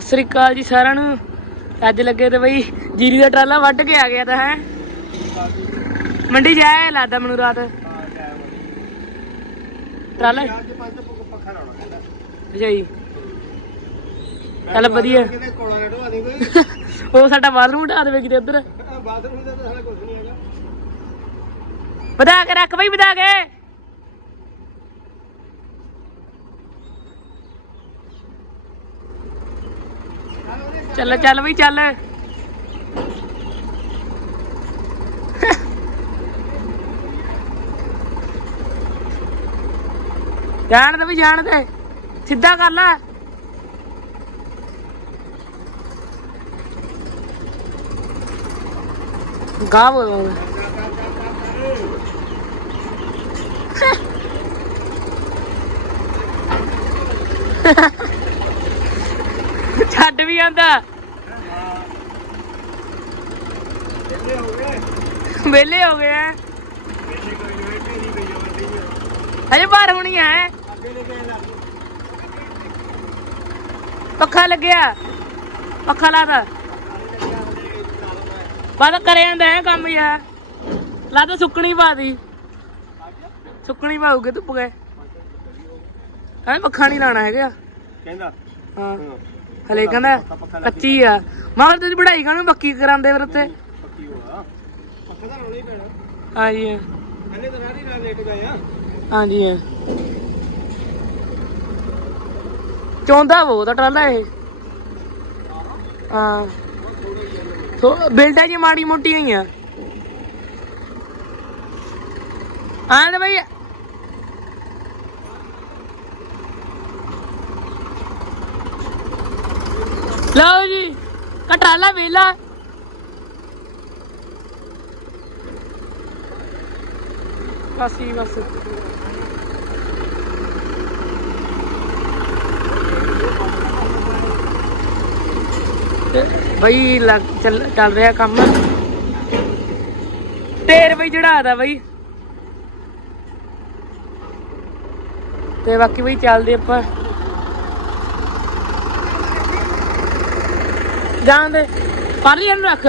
ਸਤਿ ਸ੍ਰੀ ਅਕਾਲ ਜੀ ਸਾਰਿਆਂ ਨੂੰ। ਅੱਜ ਲੱਗੇ ਤੇ ਬਈ ਜੀਰੀ ਦਾ ਟਰਾਲਾ ਵੱਢ ਕੇ ਆ ਗਿਆ ਤਾਂ ਹੈ। ਮੰਡੀ ਜਾਇਆ ਲੱਗਦਾ ਮੈਨੂੰ ਰਾਤ। ਟਰਾਲਾ। ਅੱਛਾ ਜੀ। ਚੱਲ ਵਧੀਆ। ਉਹ ਸਾਡਾ ਬਾਥਰੂਮ ਢਾ ਦੇਵੇ ਕਿਤੇ ਉਧਰ। ਵਧਾ ਕੇ ਰੱਖ ਬਈ ਵਧਾ ਕੇ। ਚੱਲ ਚੱਲ ਬਈ, ਚੱਲ। ਜਾਣ ਦੇ ਵੀ ਜਾਣ ਦੇ। ਸਿੱਧਾ ਕਰ ਲੈ। ਗਾਵ ਛੱਡ ਵੀ ਆਂਦਾ। ਵਿਹਲੇ ਹੋ ਗਏ ਆ। ਹਜੇ ਬਾਹਰ ਹੋਣੀ ਹੈ? ਪੱਖਾ ਲੱਗਿਆ। ਪੱਖਾ ਲਾਦਾ ਬਾਦ ਕਰੇ ਜਾਂਦਾ ਹੈ ਕੰਮ ਯਾਰ ਲਾਦਾ ਸੁੱਕਣੀ ਪਾ ਦੀ। ਸੁੱਕਣੀ ਪਾਉਗੇ ਧੁੱਪ ਗਏ ਹਾਂ ਪੱਖਾ ਨਹੀਂ ਲਾਣਾ ਹੈਗਾ। ਕਹਿੰਦਾ। ਹਾਂ। ਹਲੇ ਕਹਿੰਦਾ ਕੱਚੀ ਆ। ਮਾਰ ਤੇ ਬੜਾਈ ਕਾਹਨੂੰ ਪੱਕੀ ਕਰਾਂਦੇ ਫਿਰ ਉੱਤੇ ਪੱਕੀ ਹੋਆ ਪੱਕਾ ਹੀ। ਪੈਣਾ ਹਾਂਜੀ ਪਹਿਲੇ ਤਾਂ ਨਾਰੀ ਨਾਲ ਲੇਟ ਗਏ ਆ ਹਾਂਜੀ ਹਾਂ। ਚੌਂਦਾ ਉਹ ਤਾਂ ਟਰਾਲਾ ਇਹ। ਹਾਂ। ਥੋ ਬਿਲਡਾਂ ਜੀ ਮਾੜੀ ਮੋਟੀਆਂ ਹੋਈਆਂ ਆ। ਬਈ। ਲਓ ਜੀ ਕਟਾਲਾ ਵੇਲਾ। ਬਸ ਹੀ ਬਸ। ਤੇ ਬਈ ਲੱਗ ਚੱਲ ਰਿਹਾ ਕੰਮ। ਢੇਰ ਬਈ ਚੜਾਦਾ ਬਈ। ਤੇ ਬਾਕੀ ਬਈ ਚੱਲਦੇ ਆਪਾਂ। ਜਾਂਦੇ ਪਰ ਇਹਨੂੰ ਰੱਖ।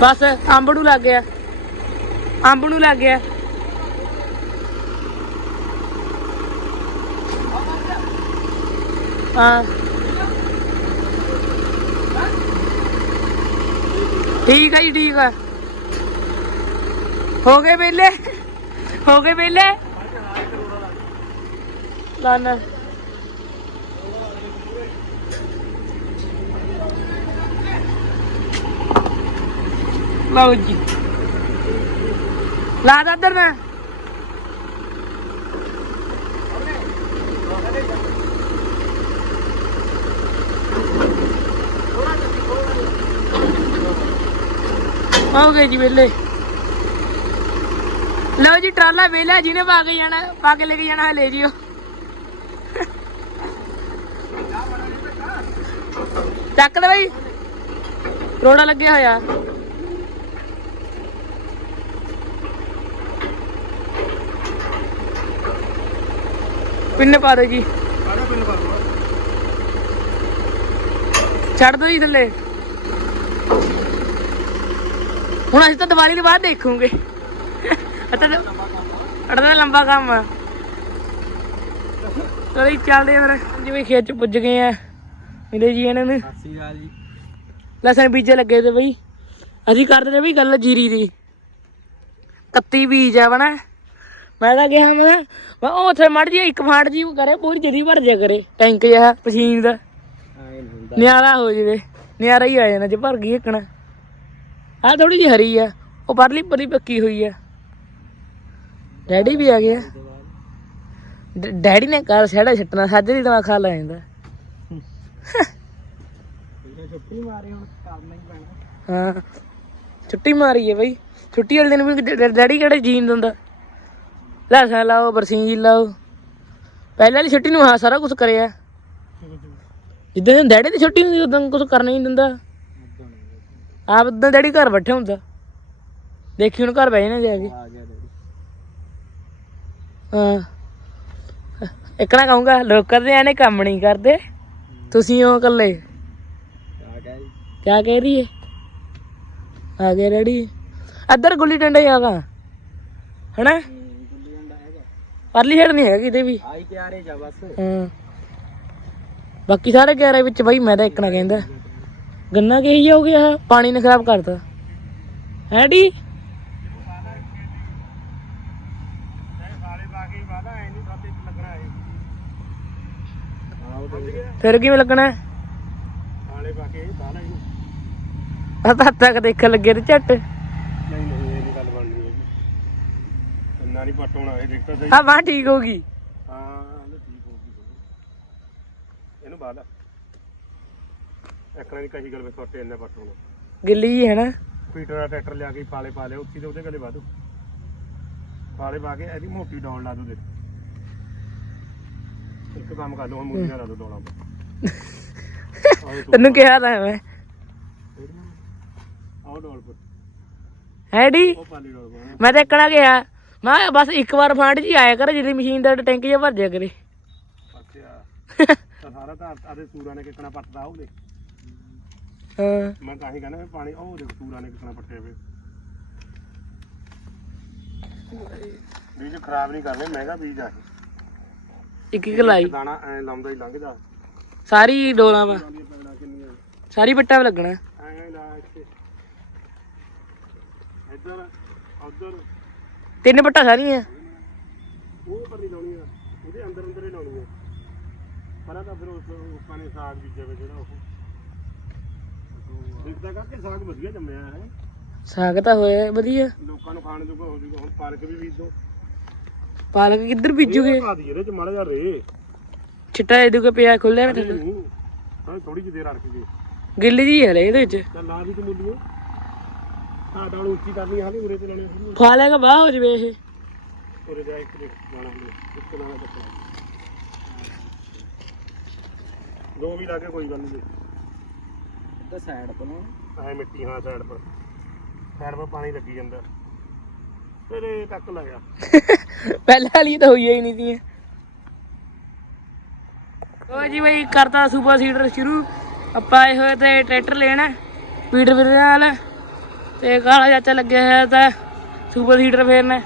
ਬਸ, ਅੰਬ ਨੂੰ ਲੱਗ ਗਿਆ। ਅੰਬ ਨੂੰ ਲੱਗ ਗਿਆ। ਹਾਂ। ਠੀਕ ਹੈ ਜੀ, ਠੀਕ ਹੈ ਹੋ ਗਏ ਵੇਲੇ? ਹੋ ਗਏ ਵੇਲੇ? ਲਾਨਾ ਲਓ ਜੀ। ਲਾ ਦਾ ਇੱਧਰ ਮੈਂ। ਹੋ ਗਏ ਜੀ ਵੇਲੇ ਲਓ ਜੀ, ਟਰਾਲਾ ਵੇਲਾ ਜਿਹਨੇ ਪਾ ਕੇ ਜਾਣਾ, ਪਾ ਕੇ ਲੈ ਕੇ ਜਾਣਾ ਲੈ ਜਿਓ ਚੱਕ ਲੈ ਬਈ। ਰੋੜਾ ਲੱਗਿਆ ਹੋਇਆ। ਪਿੰਨੇ ਪਾ ਦਿਓ ਜੀ। ਕਾਹਦਾ ਪਿੰਨ ਪਾ ਦੂੰਗਾ? ਛੱਡ ਦੋ ਜੀ ਥੱਲੇ। ਹੁਣ ਅਸੀਂ ਤਾਂ ਦੀਵਾਲੀ ਦੇ ਬਾਅਦ ਦੇਖੂਗੇ। ਅੱਤਾ ਅੜਦਾ ਲੰਬਾ ਕੰਮ ਆ। ਚਲੋ ਜੀ ਚੱਲਦੇ ਆ ਫਿਰ। ਜਿਵੇਂ ਖੇਤ ਚ ਪੁੱਜ ਗਏ ਆ। ਮਿਲੇ ਜੀ ਇਹਨਾਂ ਨੂੰ। ਸਤਿ ਸ਼੍ਰੀ ਅਕਾਲ ਜੀ। ਲਸਣ ਬੀਜੇ ਲੱਗੇ ਤੇ ਬਈ। ਅਸੀਂ ਕਰਦੇ ਤੇ ਬਈ ਗੱਲ ਜੀਰੀ ਦੀ। ਕੱਤੀ ਬੀਜ ਆ ਬਣਾ। ਮੈਂ ਤਾਂ ਕਿਹਾ ਮੈਂ ਮੈਂ ਉਹ ਉੱਥੇ ਮੜ ਜੀ ਇੱਕ ਫਾਂਟ ਜੀ ਕਰੇ ਪੂਰੀ ਜਦੀ ਭਰ ਜਾ ਕਰੇ ਟੈਂਕ ਜਿਹਾ ਪਸੀਨ ਦਾ। ਨਿਆਰਾ ਹੋ ਜਵੇ ਨਿਆਰਾ ਹੀ ਆ ਜਾਣਾ ਜੇ ਭਰ ਗਈ ਇੱਕਣਾ। ਆ ਥੋੜੀ ਜਿਹੀ ਹਰੀ ਆ ਉਹ ਪਰਲੀ ਪਰੀ ਪੱਕੀ ਹੋਈ ਆ। ਡੈਡੀ ਵੀ ਆ ਗਿਆ। ਡੈਡੀ ਨੇ ਕਰ ਛੜਾ ਛੱਟਣਾ ਸਾਜਰੀ ਦਿਮਾਗ ਖਾ ਲੈ ਜਾਂਦਾ। ਛੁੱਟੀ ਮਾਰੇ ਹੁਣ ਕਰਨਾ ਹੀ ਪੈਣਾ। ਹਾਂ ਛੁੱਟੀ ਮਾਰੀ ਹੈ ਬਈ। ਛੁੱਟੀ ਵਾਲੇ ਦਿਨ ਵੀ ਡੈਡੀ ਕਿਹੜੇ ਜੀਨ ਦਿੰਦਾ? ਲਸਣ ਲਾਓ ਬਰਸੀਨ ਲਾਓ। ਪਹਿਲਾਂ ਵਾਲੀ ਛੁੱਟੀ ਨੂੰ ਹਾਂ ਸਾਰਾ ਕੁਝ ਕਰਿਆ। ਜਿੱਦਾਂ ਡੈਡੀ ਦੀ ਛੁੱਟੀ ਹੁੰਦੀ ਉਦੋਂ ਕੁਝ ਕਰਨਾ ਹੀ ਨਹੀਂ ਦਿੰਦਾ। ਆਪ ਉਦੋਂ ਡੈਡੀ ਘਰ ਬੈਠੇ ਹੁੰਦਾ। ਦੇਖੀ ਹੁਣ ਘਰ ਬਹਿ ਜਾਣਾ ਜਾ ਕੇ। ਡੈਡੀ। ਹਾਂ। ਇੱਕ ਨਾ ਕਹੂੰਗਾ ਲੋਕ ਕਰਦੇ ਆਨੇ ਕੰਮ ਨਹੀਂ ਕਰਦੇ। ਤੁਸੀਂ ਹੋ ਇਕੱਲੇ। ਕਿਆ ਕਹਿ ਰਹੀ? ਹੈ ਆ ਗਿਆ ਰੈਡੀ ਇੱਧਰ ਗੁੱਲੀ ਡੰਡਾ ਹੀ ਆਗਾ ਡੰਡਾ ਹੈਗਾ ਪਰਲੀ ਛੇੜ ਨਹੀਂ ਹੈਗਾ ਕਿਤੇ ਵੀ। ਆਈ ਤਿਆਰੇ ਜਾ ਬਸ। ਹਾਂ। ਬਾਕੀ ਸਾਰੇ ਗੈਰੇ ਵਿੱਚ ਬਾਈ ਮੈਂ ਤਾਂ ਇੱਕ ਨਾ ਕਹਿੰਦਾ। ਗੰਨਾ ਕਹੀ ਹੋ ਗਿਆ ਪਾਣੀ ਨੇ ਖਰਾਬ ਕਰਤਾ। ਹੈ ਡੀ? ਫਿਰ ਕਿਵੇਂ ਲੱਗਣਾ? ਸਾਲੇ ਬਾਕੀ ਬਾਲਾ ਹੀ। ਹੱਥ ਤੱਕ ਦੇਖਣ ਲੱਗੇ ਤੇ ਝੱਟ ਨਹੀਂ ਨਹੀਂ ਇਹ ਨਹੀਂ ਗੱਲ ਬਣਨੀ ਹੈਗੀ ਇੰਨਾ ਨਹੀਂ ਪੱਟ ਹੋਣਾ ਇਹ ਦੇਖ ਤਾਂ ਸਹੀ। ਆ ਬਾਹ ਠੀਕ ਹੋ ਗਈ। ਹਾਂ ਇਹ ਠੀਕ ਹੋ ਗਈ ਇਹਨੂੰ ਬਾਦ ਇੱਕ ਵਾਰੀ ਕਹੀ ਗੱਲ ਵੇ ਛੋਟੇ ਇੰਨੇ ਪੱਟ ਹੋਣਾ। ਗਿੱਲੀ ਜੀ ਹੈ ਨਾ। ਪੀਟਰ ਦਾ ਟਰੈਕਟਰ ਲਿਆ ਕੇ ਪਾਲੇ ਪਾ ਲਿਆ ਉੱਥੇ ਤੇ ਉਹਦੇ ਗਲੇ ਵਾਦੂ ਪਾਲੇ ਪਾ ਕੇ ਇਹਦੀ ਮੋਟੀ ਡੌਲ ਲਾ ਦੋ ਦੇ ਇੱਕ ਕੰਮ ਕਰ ਲਓ ਹੁਣ ਮੂਲੀਆਂ ਲਾ ਦੋ ਡੌਲਾਂ ਆਹ ਤੈਨੂੰ ਕਿਹਾ ਤਾਂ ਮੈਂ। ਆਹ ਡੌਲ ਪਰ ਹੈ ਡੀ ਉਹ ਪਾਲੀ ਡੌਲ ਪਰ ਮੈਂ ਤਾਂ ਇੱਕਣਾ ਗਿਆ ਮੈਂ ਕਿਹਾ ਬਸ ਇੱਕ ਵਾਰ ਫਾਂਟ ਜੀ ਆਇਆ ਕਰ ਜਿਹੜੀ ਮਸ਼ੀਨ ਦਾ ਟੈਂਕ ਜਿਹਾ ਭਰ ਜਾ ਕਰੇ। ਅੱਛਾ। ਤਾਂ ਸਾਰਾ ਤਾਂ ਆਦੇ ਸੂਰਾਂ ਨੇ ਕਿਕਣਾ ਪੱਟਦਾ ਉਹਦੇ ਹਾਂ। ਮੈਂ ਤਾਂ ਹੀ ਕਹਿੰਦਾ ਵੀ ਪਾਣੀ ਉਹ ਦੇਖ ਸੂਰਾਂ ਨੇ ਕਿਕਣਾ ਪੱਟਿਆ ਵੇ ਬੀਜ ਖਰਾਬ ਨਹੀਂ ਕਰਨੇ ਮਹਿੰਗਾ ਬੀਜ ਆ ਇਹ। ਇੱਕ ਇੱਕ ਲਾਈ। ਦਾਣਾ ਐ ਲਾਉਂਦਾ ਹੀ ਲੰਘਦਾ। ਸਾਰੀ ਡੋਲਾਂ ਵਾ। ਦੀਆਂ ਪੈਣਾ ਕਿੰਨੀਆਂ ਸਾਰੀ ਬੱਟਾ ਵੀ ਲੱਗਣਾ। ਐ ਲਾ ਇੱਥੇ। ਇੱਧਰ ਉੱਧਰ। ਤਿੰਨ ਬੱਟਾ ਸਾਰੀਆਂ। ਉਹ ਪਰ ਨਹੀਂ ਲਾਉਣੀ ਆ ਉਹਦੇ ਅੰਦਰ ਅੰਦਰ ਹੀ ਲਾਉਣੀ ਆ। ਪਹਿਲਾਂ ਤਾਂ ਫਿਰ ਉਸ ਆਪਾਂ ਨੇ ਸਾਗ ਬੀਜਿਆ ਵੇ ਜਿਹੜਾ ਉਹ। ਦਿਖਦਾ ਕਰਕੇ ਸਾਗ ਵਧੀਆ ਜੰਮਿਆ ਹੈ। ਸਾਗ ਤਾਂ ਹੋਇਆ ਵਧੀਆ। ਲੋਕਾਂ ਨੂੰ ਖਾਣ ਜੋਗਾ ਹੋ ਜੂਗਾ ਹੁਣ ਪਾਲਕ ਵੀ ਬੀਜ। ਦੋ ਪਾਲਕ ਕਿੱਧਰ ਬੀਜੂਗੇ? ਪਾ ਦੀ ਇਹਦੇ ਚ ਮਾੜਾ ਜਿਹਾ ਰੇ। ਛਿੱਟਾ ਇਹਦੇ ਕੋ ਪਿਆ ਖੁੱਲਿਆ ਵਾ ਥੋੜੀ ਜਿਹੀ ਦੇਰ ਰੱਖ ਕੇ। ਗਿੱਲੀ ਜੀ ਹੈ ਇਹਦੇ ਵਿੱਚ। ਤਾਂ ਲਾ ਦੀ ਕਮੁੱਲੀਆਂ ਆ ਡਾਲ ਉੱਚੀ ਕਰਨੀ ਹਾਲੇ ਉਰੇ ਤੇ ਲਾਉਣੇ ਸ਼ੁਰੂ ਫਾਲੇਗਾ ਬਾਹ ਹੋ ਜਵੇ ਇਹ ਉਰੇ ਜਾ ਇੱਕ ਦੇ ਲਾਣਾ ਹਲੇ ਇੱਕ ਦਾਣਾ ਚੱਕਣਾ ਦੋ ਵੀ ਲਾਗੇ ਕੋਈ ਗੱਲ ਨਹੀਂ। ਤਾਂ ਸਾਈਡ ਤੋਂ ਐ ਮਿੱਟੀ ਹਾਂ ਸਾਈਡ ਪਰ। ਸਾਈਡ ਪਰ ਪਾਣੀ ਲੱਗੀ ਜਾਂਦਾ। ਫਿਰ ਇਹ ਟੱਕ ਲਾਇਆ ਪਹਿਲਾਂ ਵਾਲੀ ਤਾਂ ਹੋਈ ਹੀ ਨਹੀਂ ਸੀ। ਉਹ ਜੀ ਬਈ ਕਰਤਾ ਸੁਪਰ ਸੀਡਰ ਸ਼ੁਰੂ। ਆਪਾਂ ਆਏ ਹੋਏ ਤੇ ਟਰੈਕਟਰ ਲੈਣਾ। ਪੀਟਰ ਵੀਰ ਨਾਲ। ਤੇ ਕਾਲਾ ਚਾਚਾ ਲੱਗਿਆ ਹੋਇਆ ਤਾਂ ਸੁਪਰ ਸੀਡਰ ਫੇਰਨਾ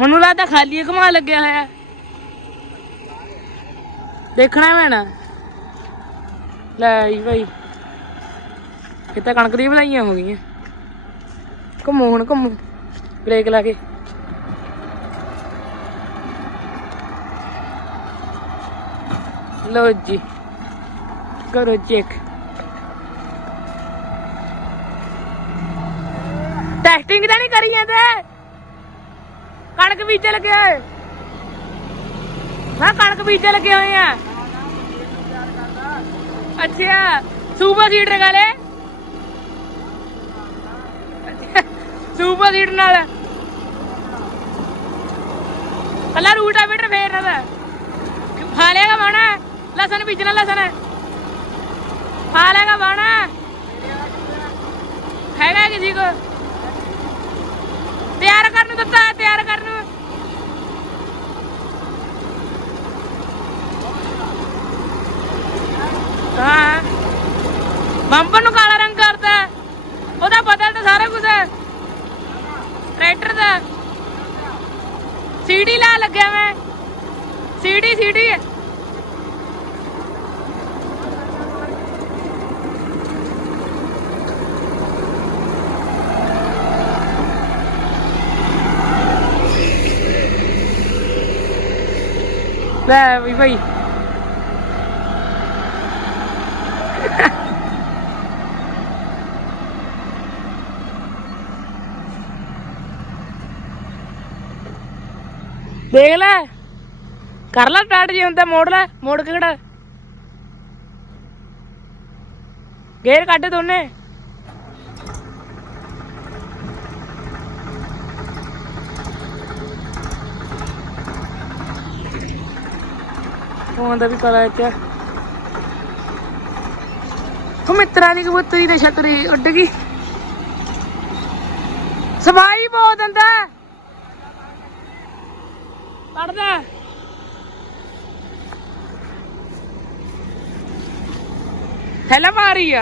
ਮੈਨੂੰ ਲੱਗਦਾ ਖਾਲੀ ਹੀ ਘੁਮਾ ਲੱਗਿਆ ਹੋਇਆ। ਦੇਖਣਾ ਪੈਣਾ ਲੈ ਜੀ ਭਾਈ। ਇਹ ਤਾਂ ਕਣਕ ਦੀ ਵਧਾਈਆਂ ਹੋ ਗਈਆਂ। ਘੁੰਮੋ ਹੁਣ, ਘੁੰਮੋ। ਬ੍ਰੇਕ ਲਾ ਕੇ। ਲੋ ਜੀ। ਕਰੋ ਚੈੱਕ ਟੈਸਟਿੰਗ ਤਾਂ ਨਹੀਂ ਕਰੀ ਜਾਂਦੇ। ਕਣਕ ਬੀਜੇ ਲੱਗੇ ਹੋਏ। ਮੈਂ ਕਣਕ ਬੀਜੇ ਲੱਗੇ ਹੋਏ ਆ। ਅੱਛਾ ਸੁਪਰ ਸੀਡਰ ਗਾਲੇ ਸੁਪਰ ਸੀਡਰ ਨਾਲ। ਕੱਲਾ ਰੂਟਾ ਬੀਟਰ ਫੇਰਨਾ ਦਾ ਖਾ ਲੇਗਾ ਬਾਣਾ, ਲਸਣ ਬੀਜਣਾ, ਲਸਣ। ਖਾ ਲੇਗਾ ਬਾਣਾ। ਹੈਗਾ ਕਿਸੇ ਕੋ? ਤਿਆਰ ਕਰਨ ਨੂੰ ਦਿੱਤਾ, ਤਿਆਰ ਕਰਨ ਨੂੰ। ਹਾਂ। ਬੰਪਰ ਨੂੰ ਕਾਲਾ ਰੰਗ ਕਰਤਾ ਉਹਦਾ ਬਦਲ ਤਾਂ ਸਾਰਾ ਕੁਝ ਹੈ। ਟਰੈਕਟਰ ਦਾ। ਸੀਡੀ ਲਾ ਲੱਗਿਆ ਮੈਂ। ਸੀਡੀ ਸੀਡੀ ਲੈ ਵੀ ਭਾਈ ਦੇਖ ਲੈ ਕਰ ਲੈ ਸਟਾਰਟ ਜੇ ਹੁੰਦਾ ਮੋੜ ਲੈ ਮੋੜ ਕੇ ਖੜਾ ਗੇਅਰ ਕੱਢ ਦੋਨੇ ਫੋਨ ਦਾ ਵੀ ਕਾਲਾ ਇੱਥੇ ਤੂੰ ਮਿੱਤਰਾਂ ਦੀ ਕਬੂਤਰੀ ਦੇ ਛਤਰੀ ਉੱਡ ਗਈ। ਸਵਾਈ ਬਹੁਤ ਦਿੰਦਾ। ਪੜਦਾ ਥੈਲਾ ਮਾਰੀ